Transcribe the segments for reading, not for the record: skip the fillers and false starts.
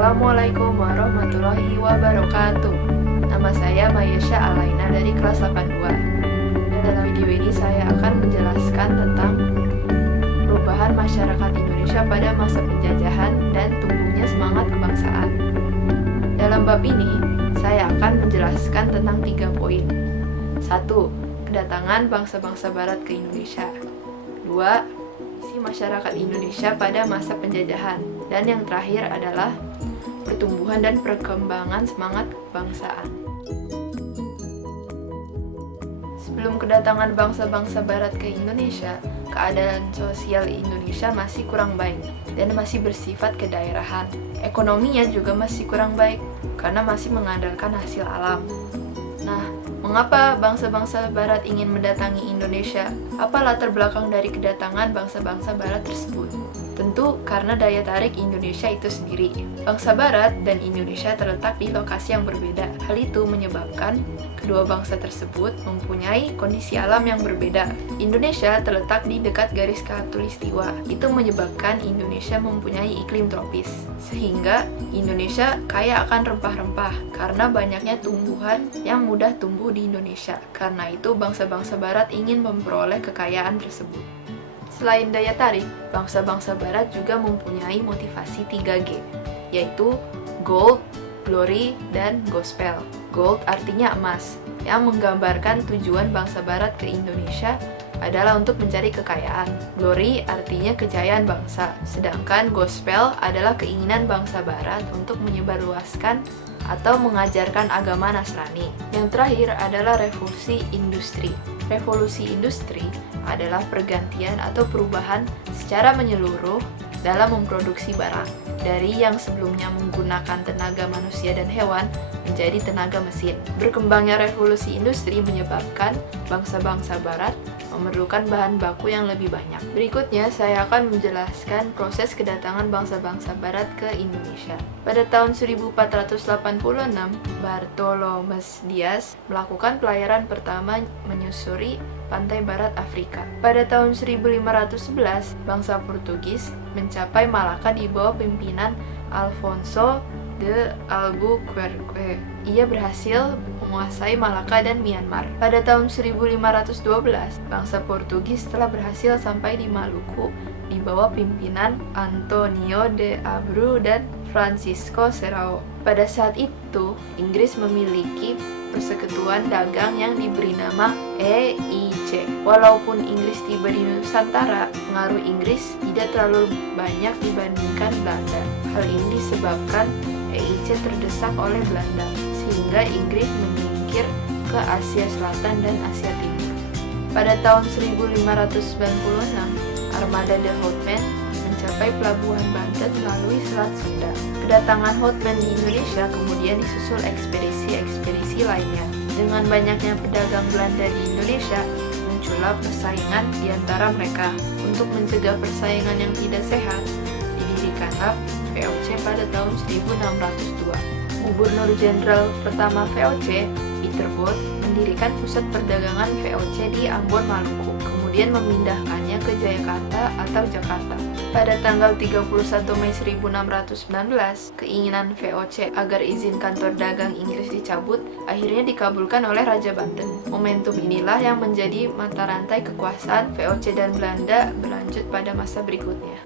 Assalamualaikum warahmatullahi wabarakatuh. Nama saya Mayesha Alaina dari kelas 82. Dalam video ini saya akan menjelaskan tentang perubahan masyarakat Indonesia pada masa penjajahan dan tumbuhnya semangat kebangsaan. Dalam bab ini, saya akan menjelaskan tentang 3 poin. 1. Kedatangan bangsa-bangsa barat ke Indonesia. 2. Masyarakat Indonesia pada masa penjajahan, dan yang terakhir adalah pertumbuhan dan perkembangan semangat kebangsaan. Sebelum kedatangan bangsa-bangsa barat ke Indonesia, keadaan sosial Indonesia masih kurang baik dan masih bersifat kedaerahan. Ekonominya juga masih kurang baik karena masih mengandalkan hasil alam. Nah, mengapa bangsa-bangsa barat ingin mendatangi Indonesia? Apa latar belakang dari kedatangan bangsa-bangsa barat tersebut? Tentu karena daya tarik Indonesia itu sendiri. Bangsa barat dan Indonesia terletak di lokasi yang berbeda. Hal itu menyebabkan kedua bangsa tersebut mempunyai kondisi alam yang berbeda. Indonesia terletak di dekat garis khatulistiwa. Itu menyebabkan Indonesia mempunyai iklim tropis. Sehingga Indonesia kaya akan rempah-rempah karena banyaknya tumbuhan yang mudah tumbuh di Indonesia. Karena itu bangsa-bangsa barat ingin memperoleh kekayaan tersebut. Selain daya tarik, bangsa-bangsa barat juga mempunyai motivasi 3G, yaitu gold, glory, dan gospel. Gold artinya emas, yang menggambarkan tujuan bangsa barat ke Indonesia adalah untuk mencari kekayaan. Glory artinya kejayaan bangsa, sedangkan gospel adalah keinginan bangsa barat untuk menyebarluaskan atau mengajarkan agama Nasrani. Yang terakhir adalah revolusi industri. Revolusi industri adalah pergantian atau perubahan secara menyeluruh dalam memproduksi barang, dari yang sebelumnya menggunakan tenaga manusia dan hewan menjadi tenaga mesin. Berkembangnya revolusi industri menyebabkan bangsa-bangsa barat memerlukan bahan baku yang lebih banyak. Berikutnya, saya akan menjelaskan proses kedatangan bangsa-bangsa barat ke Indonesia. Pada tahun 1486, Bartolomeus Dias melakukan pelayaran pertama menyusuri pantai barat Afrika. Pada tahun 1511, bangsa Portugis mencapai Malaka di bawah pimpinan Alfonso de Albuquerque. Ia berhasil menguasai Malaka dan Myanmar. Pada tahun 1512, bangsa Portugis telah berhasil sampai di Maluku di bawah pimpinan Antonio de Abreu dan Francisco Serrao. Pada saat itu, Inggris memiliki persekutuan dagang yang diberi nama EIC. Walaupun Inggris tiba di Nusantara, pengaruh Inggris tidak terlalu banyak dibandingkan Belanda. Hal ini disebabkan EIC terdesak oleh Belanda, sehingga Inggris menyingkir ke Asia Selatan dan Asia Timur. Pada tahun 1596, armada de Houtman mencapai pelabuhan Banten melalui Selat Sunda. Kedatangan Houtman di Indonesia kemudian disusul ekspedisi-ekspedisi lainnya. Dengan banyaknya pedagang Belanda di Indonesia, muncullah persaingan di antara mereka. Untuk mencegah persaingan yang tidak sehat, didirikanlah VOC pada tahun 1602. Gubernur Jenderal pertama VOC, Peter Both, mendirikan pusat perdagangan VOC di Ambon, Maluku, kemudian memindahkannya ke Jayakarta atau Jakarta. Pada tanggal 31 Mei 1619, keinginan VOC agar izin kantor dagang Inggris dicabut akhirnya dikabulkan oleh Raja Banten. Momentum inilah yang menjadi mata rantai kekuasaan VOC dan Belanda berlanjut pada masa berikutnya.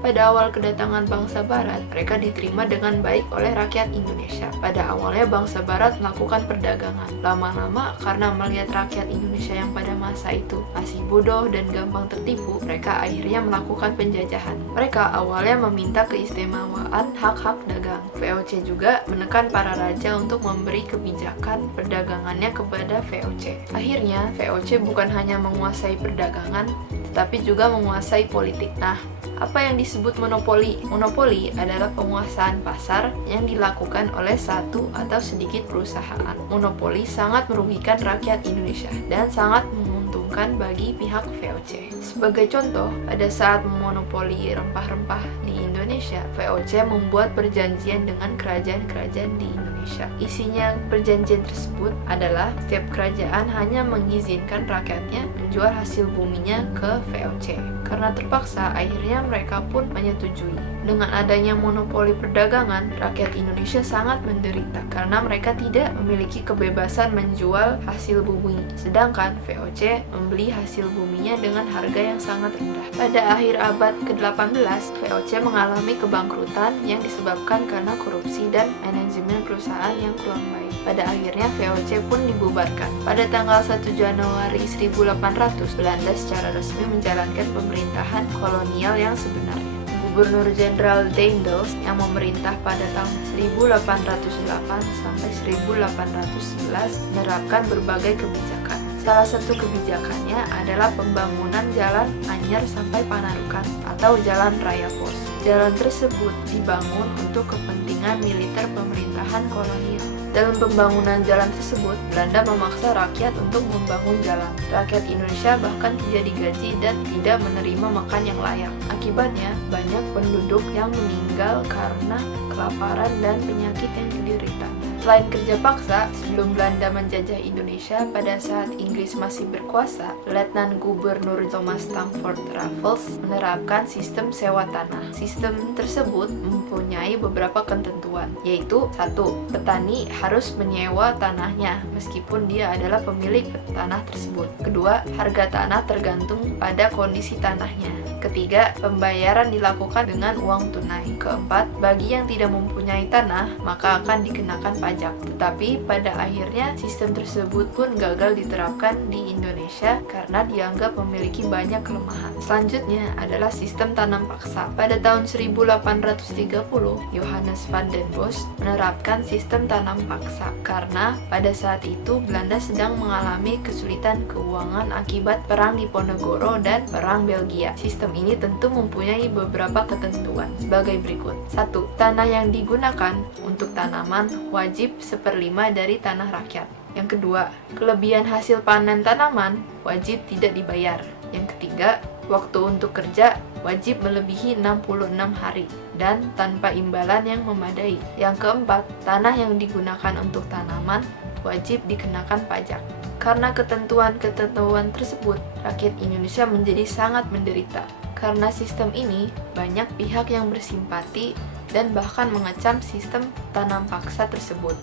Pada awal kedatangan bangsa barat, mereka diterima dengan baik oleh rakyat Indonesia. Pada awalnya bangsa barat melakukan perdagangan. Lama-lama, karena melihat rakyat Indonesia yang pada masa itu masih bodoh dan gampang tertipu, mereka akhirnya melakukan penjajahan. Mereka awalnya meminta keistimewaan hak-hak dagang. VOC juga menekan para raja untuk memberi kebijakan perdagangannya kepada VOC. Akhirnya, VOC bukan hanya menguasai perdagangan, tetapi juga menguasai politik. Nah, apa yang disebut monopoli? Monopoli adalah penguasaan pasar yang dilakukan oleh satu atau sedikit perusahaan. Monopoli sangat merugikan rakyat Indonesia dan sangat menguntungkan bagi pihak VOC. Sebagai contoh, pada saat memonopoli rempah-rempah di Indonesia, VOC membuat perjanjian dengan kerajaan-kerajaan di Indonesia. Indonesia. Isinya perjanjian tersebut adalah setiap kerajaan hanya mengizinkan rakyatnya menjual hasil buminya ke VOC. Karena terpaksa, akhirnya mereka pun menyetujui. Dengan adanya monopoli perdagangan, rakyat Indonesia sangat menderita karena mereka tidak memiliki kebebasan menjual hasil bumi, sedangkan VOC membeli hasil buminya dengan harga yang sangat rendah. Pada akhir abad ke-18, VOC mengalami kebangkrutan yang disebabkan karena korupsi dan manajemen perusahaan yang kurang baik. Pada akhirnya VOC pun dibubarkan. Pada tanggal 1 Januari 1800, Belanda secara resmi menjalankan pemerintahan kolonial yang sebenarnya. Gubernur Jenderal Daendels yang memerintah pada tahun 1808 sampai 1811 menerapkan berbagai kebijakan. Salah satu kebijakannya adalah pembangunan jalan Anyar sampai Panarukan atau Jalan Raya Pos. Jalan tersebut dibangun untuk kepentingan militer pemerintahan kolonial. Dalam pembangunan jalan tersebut, Belanda memaksa rakyat untuk membangun jalan. Rakyat Indonesia bahkan tidak digaji dan tidak menerima makan yang layak. Akibatnya, banyak penduduk yang meninggal karena kelaparan dan penyakit yang diderita. Selain kerja paksa, sebelum Belanda menjajah Indonesia pada saat Inggris masih berkuasa, Letnan Gubernur Thomas Stamford Raffles menerapkan sistem sewa tanah. Sistem tersebut mempunyai beberapa ketentuan, yaitu 1. Petani harus menyewa tanahnya meskipun dia adalah pemilik tanah tersebut. Kedua, harga tanah tergantung pada kondisi tanahnya. Ketiga, pembayaran dilakukan dengan uang tunai. Keempat, bagi yang tidak mempunyai tanah, maka akan dikenakan pajak. Tetapi pada akhirnya sistem tersebut pun gagal diterapkan di Indonesia karena dianggap memiliki banyak kelemahan. Selanjutnya adalah sistem tanam paksa. Pada tahun 1830, Johannes van den Bosch menerapkan sistem tanam paksa karena pada saat itu Belanda sedang mengalami kesulitan keuangan akibat perang Diponegoro dan perang Belgia. Sistem ini tentu mempunyai beberapa ketentuan sebagai berikut. 1. Tanah yang digunakan untuk tanaman wajib 1/5 dari tanah rakyat. Yang kedua, kelebihan hasil panen tanaman wajib tidak dibayar. Yang ketiga, waktu untuk kerja wajib melebihi 66 hari dan tanpa imbalan yang memadai. Yang keempat, tanah yang digunakan untuk tanaman wajib dikenakan pajak. Karena ketentuan-ketentuan tersebut, rakyat Indonesia menjadi sangat menderita. Karena sistem ini, banyak pihak yang bersimpati dan bahkan mengecam sistem tanam paksa tersebut.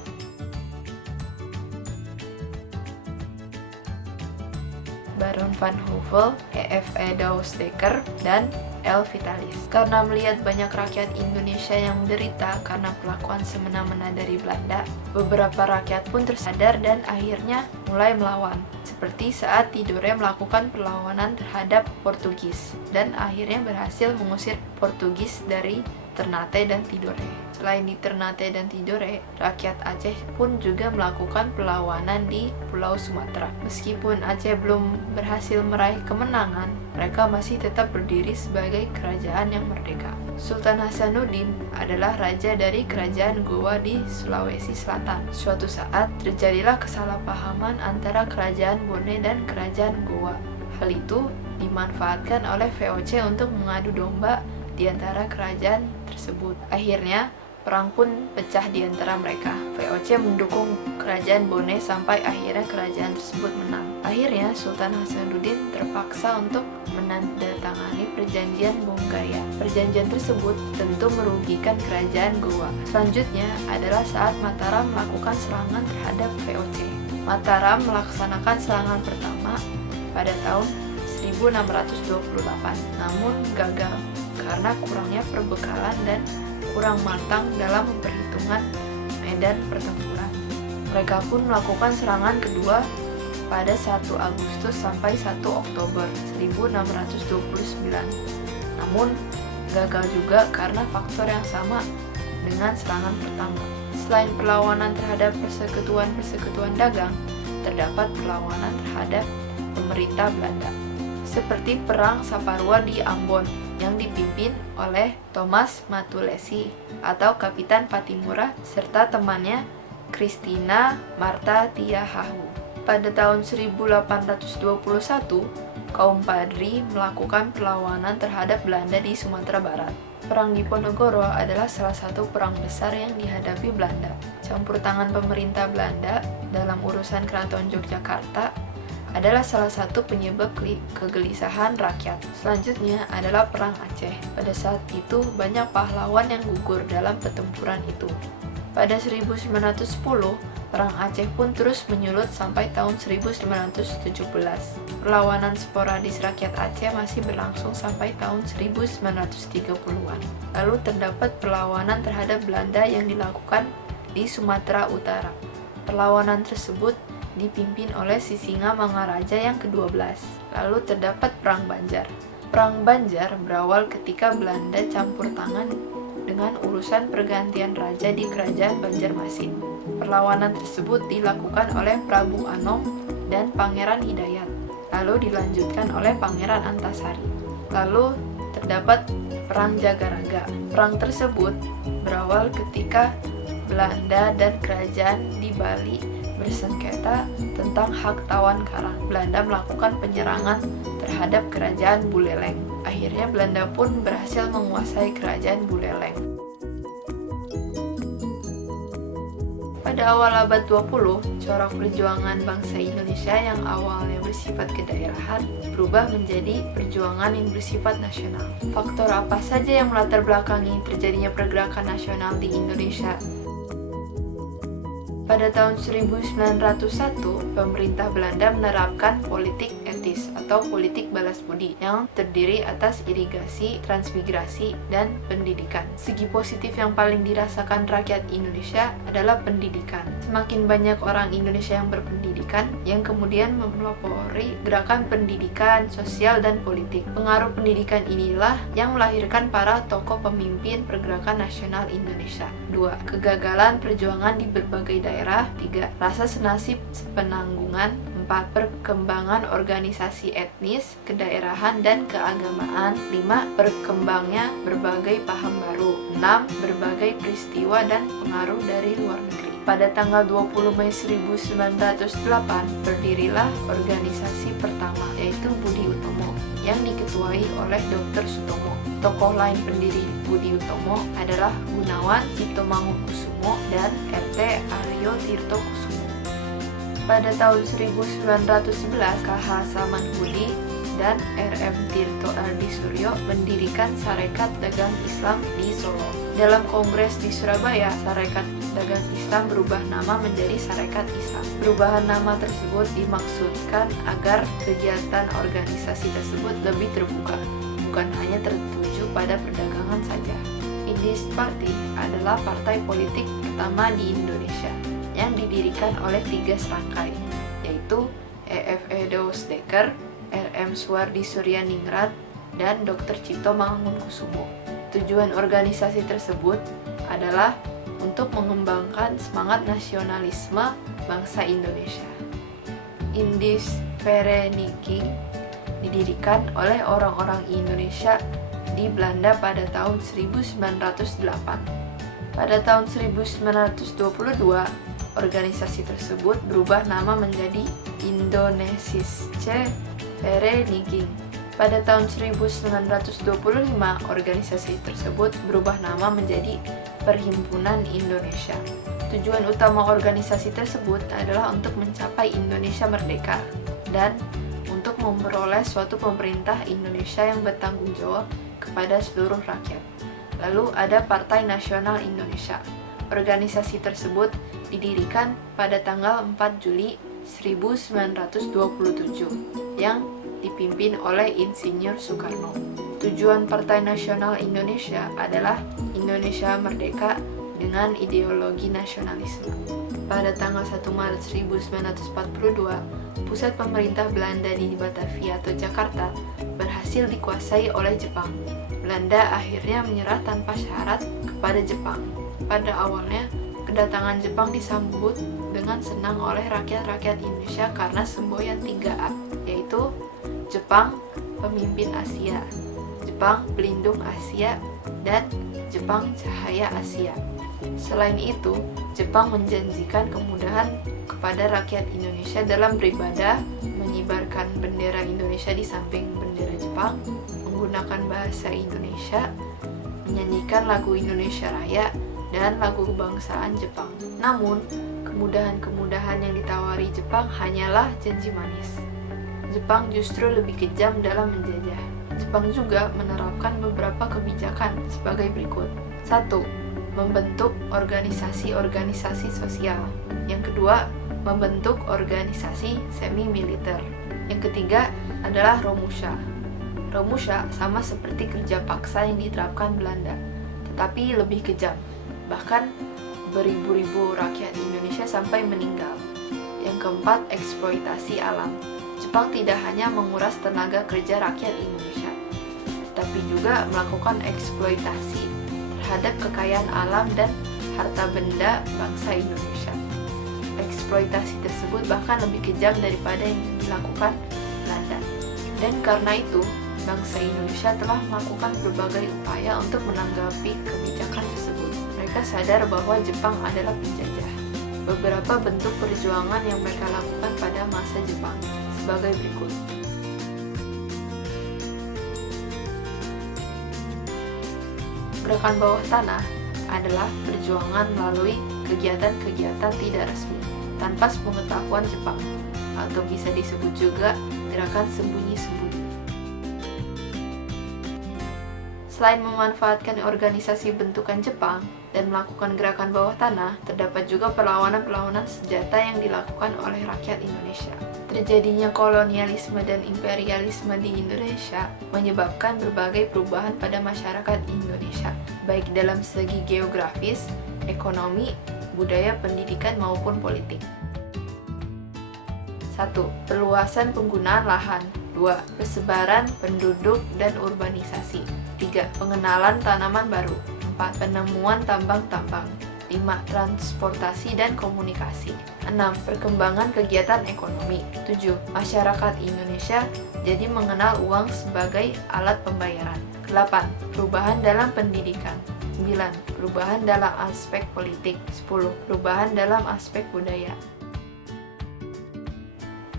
Baron van Hove, E.F.E. Douwsdekker, dan L. Vitalis. Karena melihat banyak rakyat Indonesia yang menderita karena perlakuan semena-mena dari Belanda, beberapa rakyat pun tersadar dan akhirnya mulai melawan. Seperti saat Tidore melakukan perlawanan terhadap Portugis dan akhirnya berhasil mengusir Portugis dari Ternate dan Tidore. Selain di Ternate dan Tidore, rakyat Aceh pun juga melakukan perlawanan di Pulau Sumatera. Meskipun Aceh belum berhasil meraih kemenangan, mereka masih tetap berdiri sebagai kerajaan yang merdeka. Sultan Hasanuddin adalah raja dari kerajaan Gowa di Sulawesi Selatan. Suatu saat terjadilah kesalahpahaman antara kerajaan Bone dan kerajaan Gowa. Hal itu dimanfaatkan oleh VOC untuk mengadu domba di antara kerajaan tersebut. Akhirnya, perang pun pecah di antara mereka. VOC mendukung kerajaan Bone sampai akhirnya kerajaan tersebut menang. Akhirnya, Sultan Hasanuddin terpaksa untuk menandatangani perjanjian Bonggaya. Perjanjian tersebut tentu merugikan kerajaan Gowa. Selanjutnya adalah saat Mataram melakukan serangan terhadap VOC. Mataram melaksanakan serangan pertama pada tahun 1628, namun gagal karena kurangnya perbekalan dan kurang matang dalam perhitungan medan pertempuran. Mereka pun melakukan serangan kedua pada 1 Agustus sampai 1 Oktober 1629. Namun gagal juga karena faktor yang sama dengan serangan pertama. Selain perlawanan terhadap persekutuan dagang, terdapat perlawanan terhadap pemerintah Belanda, seperti Perang Saparua di Ambon yang dipimpin oleh Thomas Matulesi atau Kapitan Patimura serta temannya Christina Marta Tiahahu. Pada tahun 1821, kaum Padri melakukan perlawanan terhadap Belanda di Sumatera Barat. Perang Diponegoro adalah salah satu perang besar yang dihadapi Belanda. campur tangan pemerintah Belanda dalam urusan Keraton Yogyakarta adalah salah satu penyebab kegelisahan rakyat. Selanjutnya adalah Perang Aceh. Pada saat itu banyak pahlawan yang gugur dalam pertempuran itu. Pada 1910, Perang Aceh pun terus menyulut sampai tahun 1917. Perlawanan sporadis rakyat Aceh masih berlangsung sampai tahun 1930-an. Lalu terdapat perlawanan terhadap Belanda yang dilakukan di Sumatera Utara. Perlawanan tersebut dipimpin oleh Sisinga Mangaraja yang ke-12. Lalu terdapat Perang Banjar. Perang Banjar berawal ketika Belanda campur tangan dengan urusan pergantian raja di kerajaan Banjarmasin. Perlawanan tersebut dilakukan oleh Prabu Anom dan Pangeran Hidayat, lalu dilanjutkan oleh Pangeran Antasari. Lalu terdapat Perang Jagaraga. Perang tersebut berawal ketika Belanda dan kerajaan di Bali bersengketa tentang hak tawan karang. Belanda melakukan penyerangan terhadap kerajaan Buleleng. Akhirnya Belanda pun berhasil menguasai kerajaan Buleleng. Pada awal abad 20, corak perjuangan bangsa Indonesia yang awalnya bersifat kedaerahan berubah menjadi perjuangan yang bersifat nasional. Faktor apa saja yang melatar belakangi terjadinya pergerakan nasional di Indonesia? Pada tahun 1901, pemerintah Belanda menerapkan politik etis atau politik balas budi yang terdiri atas irigasi, transmigrasi, dan pendidikan. Segi positif yang paling dirasakan rakyat Indonesia adalah pendidikan. Semakin banyak orang Indonesia yang berpendidikan, yang kemudian mempelopori gerakan pendidikan, sosial, dan politik. Pengaruh pendidikan inilah yang melahirkan para tokoh pemimpin pergerakan nasional Indonesia. 2. Kegagalan perjuangan di berbagai daerah. 3. Rasa senasib sepenanggungan. 4. Perkembangan organisasi etnis, kedaerahan, dan keagamaan. 5. Berkembangnya berbagai paham baru. 6. Berbagai peristiwa dan pengaruh dari luar negeri. Pada tanggal 20 Mei 1908, berdirilah organisasi pertama, yaitu Budi Utomo, yang diketuai oleh Dr. Sutomo. Tokoh lain pendiri Budi Utomo adalah Gunawan Ciptomangunkusumo dan RT Aryo Tirto Kusumo. Pada tahun 1911, KH Samanhudi dan RM Tirto Ardi Suryo mendirikan Sarekat Dagang Islam di Solo. Dalam kongres di Surabaya, Sarekat Dagang Islam berubah nama menjadi Sarekat Islam. Perubahan nama tersebut dimaksudkan agar kegiatan organisasi tersebut lebih terbuka, bukan hanya tertuju pada perdagangan saja. Indist Party adalah partai politik pertama di Indonesia yang didirikan oleh 3 serangkai, yaitu EFE Deusdeker, RM Suwardi Suryaningrat, dan Dr. Cipto Mangunkusumo. Tujuan organisasi tersebut adalah untuk mengembangkan semangat nasionalisme bangsa Indonesia. Indist Vereniging didirikan oleh orang-orang Indonesia di Belanda pada tahun 1908. Pada tahun 1922, organisasi tersebut berubah nama menjadi Indonesische Vereniging. Pada tahun 1925, organisasi tersebut berubah nama menjadi Perhimpunan Indonesia. Tujuan utama organisasi tersebut adalah untuk mencapai Indonesia merdeka dan untuk memperoleh suatu pemerintah Indonesia yang bertanggung jawab kepada seluruh rakyat. Lalu ada Partai Nasional Indonesia. Organisasi tersebut didirikan pada tanggal 4 Juli 1927 yang dipimpin oleh Insinyur Soekarno. Tujuan Partai Nasional Indonesia adalah Indonesia merdeka dengan ideologi nasionalisme. Pada tanggal 1 Maret 1942, pusat pemerintah Belanda di Batavia atau Jakarta berhasil dikuasai oleh Jepang. Belanda akhirnya menyerah tanpa syarat kepada Jepang. Pada awalnya, kedatangan Jepang disambut dengan senang oleh rakyat-rakyat Indonesia karena semboyan 3A, yaitu Jepang, pemimpin Asia, Jepang, pelindung Asia, dan Jepang, cahaya Asia. Selain itu, Jepang menjanjikan kemudahan kepada rakyat Indonesia dalam beribadah, mengibarkan bendera Indonesia di samping bendera Jepang, menggunakan bahasa Indonesia, menyanyikan lagu Indonesia Raya, dan lagu kebangsaan Jepang. Namun, kemudahan-kemudahan yang ditawari Jepang hanyalah janji manis. Jepang justru lebih kejam dalam menjajah. Jepang juga menerapkan beberapa kebijakan sebagai berikut. 1. Membentuk organisasi-organisasi sosial. Yang kedua, membentuk organisasi semi-militer. Yang ketiga adalah Romusha. Romusha sama seperti kerja paksa yang diterapkan Belanda, tetapi lebih kejam. Bahkan beribu-ribu rakyat Indonesia sampai meninggal. Yang keempat, eksploitasi alam. Jepang tidak hanya menguras tenaga kerja rakyat Indonesia, tapi juga melakukan eksploitasi terhadap kekayaan alam dan harta benda bangsa Indonesia. Eksploitasi tersebut bahkan lebih kejam daripada yang dilakukan Belanda. Dan karena itu, bangsa Indonesia telah melakukan berbagai upaya untuk menanggapi kebijakan tersebut. Mereka sadar bahwa Jepang adalah penjajah. Beberapa bentuk perjuangan yang mereka lakukan pada masa Jepang sebagai berikut. Gerakan bawah tanah adalah perjuangan melalui kegiatan-kegiatan tidak resmi tanpa sepengetahuan Jepang, atau bisa disebut juga gerakan sembunyi-sembunyi. Selain memanfaatkan organisasi bentukan Jepang dan melakukan gerakan bawah tanah, terdapat juga perlawanan-perlawanan senjata yang dilakukan oleh rakyat Indonesia. Terjadinya kolonialisme dan imperialisme di Indonesia menyebabkan berbagai perubahan pada masyarakat Indonesia, baik dalam segi geografis, ekonomi, budaya, pendidikan, maupun politik. 1. Perluasan penggunaan lahan. 2. Persebaran penduduk dan urbanisasi. 3. Pengenalan tanaman baru. 4. Penemuan tambang-tambang. 5. Transportasi dan komunikasi. 6. Perkembangan kegiatan ekonomi. 7. Masyarakat Indonesia jadi mengenal uang sebagai alat pembayaran. 8. Perubahan dalam pendidikan. 9. Perubahan dalam aspek politik. 10. Perubahan dalam aspek budaya.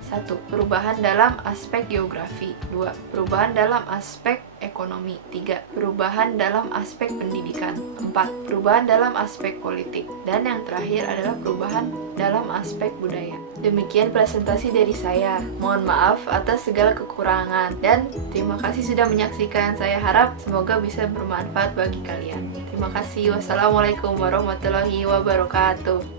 1. Perubahan dalam aspek geografi. 2. Perubahan dalam aspek ekonomi. 3. Perubahan dalam aspek pendidikan. 4. Perubahan dalam aspek politik. Dan yang terakhir adalah perubahan dalam aspek budaya. Demikian presentasi dari saya. Mohon maaf atas segala kekurangan dan terima kasih sudah menyaksikan. Saya harap semoga bisa bermanfaat bagi kalian. Terima kasih. Wassalamualaikum warahmatullahi wabarakatuh.